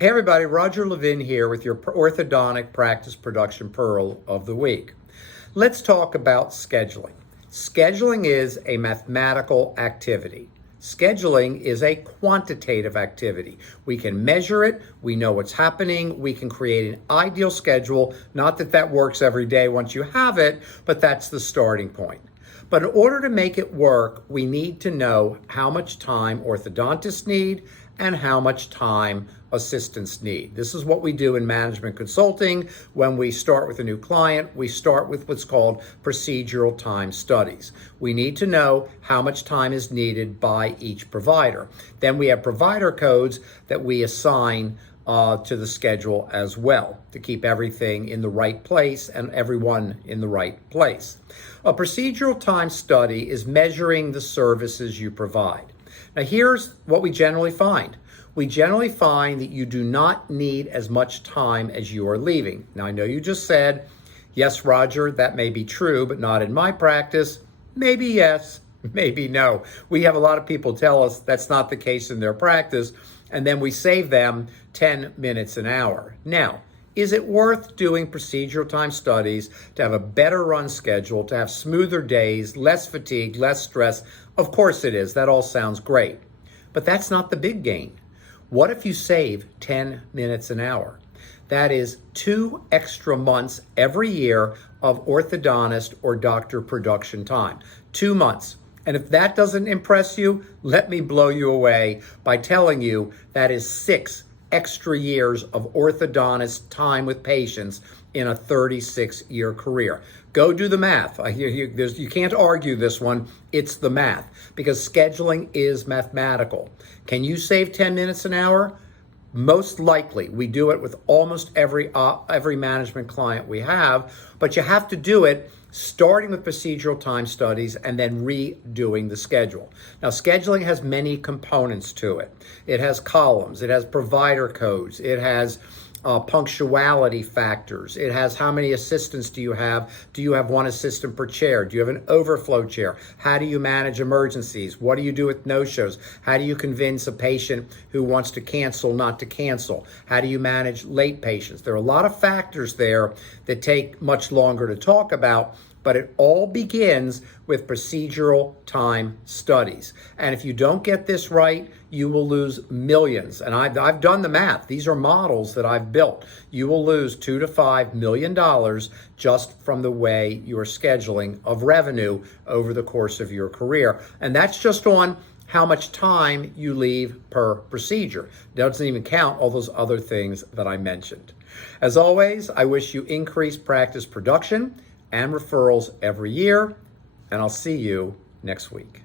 Hey everybody, Roger Levin here with your orthodontic practice production pearl of the week. Let's talk about scheduling. Scheduling is a mathematical activity. Scheduling is a quantitative activity. We can measure it, we know what's happening, we can create an ideal schedule. Not that that works every day once you have it, but that's the starting point. But in order to make it work, we need to know how much time orthodontists need and how much time assistants need. This is what we do in management consulting. When we start with a new client, we start with what's called procedural time studies. We need to know how much time is needed by each provider. Then we have provider codes that we assign to the schedule as well to keep everything in the right place and everyone in the right place. A procedural time study is measuring the services you provide. Now here's what we generally find. We generally find that you do not need as much time as you are leaving. Now I know you just said, yes, Roger, that may be true, but not in my practice. Maybe yes, maybe no. We have a lot of people tell us that's not the case in their practice, and then we save them 10 minutes an hour. Now, is it worth doing procedural time studies to have a better run schedule, to have smoother days, less fatigue, less stress? Of course it is. That all sounds great. But that's not the big gain. What if you save 10 minutes an hour? That is 2 extra months every year of orthodontist or doctor production time. 2 months. And if that doesn't impress you, let me blow you away by telling you that is 6 extra years of orthodontist time with patients in a 36-year career. Go do the math. You can't argue this one. It's the math because scheduling is mathematical. Can you save 10 minutes an hour? Most likely. We do it with almost every management client we have, but you have to do it starting with procedural time studies and then redoing the schedule. Now, scheduling has many components to it. It has columns, it has provider codes, it has punctuality factors. It has how many assistants do you have? Do you have one assistant per chair? Do you have an overflow chair? How do you manage emergencies? What do you do with no-shows? How do you convince a patient who wants to cancel not to cancel? How do you manage late patients? There are a lot of factors there that take much longer to talk about, but it all begins with procedural time studies. And if you don't get this right, you will lose millions. And I've done the math. These are models that I've built. You will lose $2 to $5 million just from the way you're scheduling of revenue over the course of your career. And that's just on how much time you leave per procedure. Doesn't even count all those other things that I mentioned. As always, I wish you increased practice production and referrals every year, and I'll see you next week.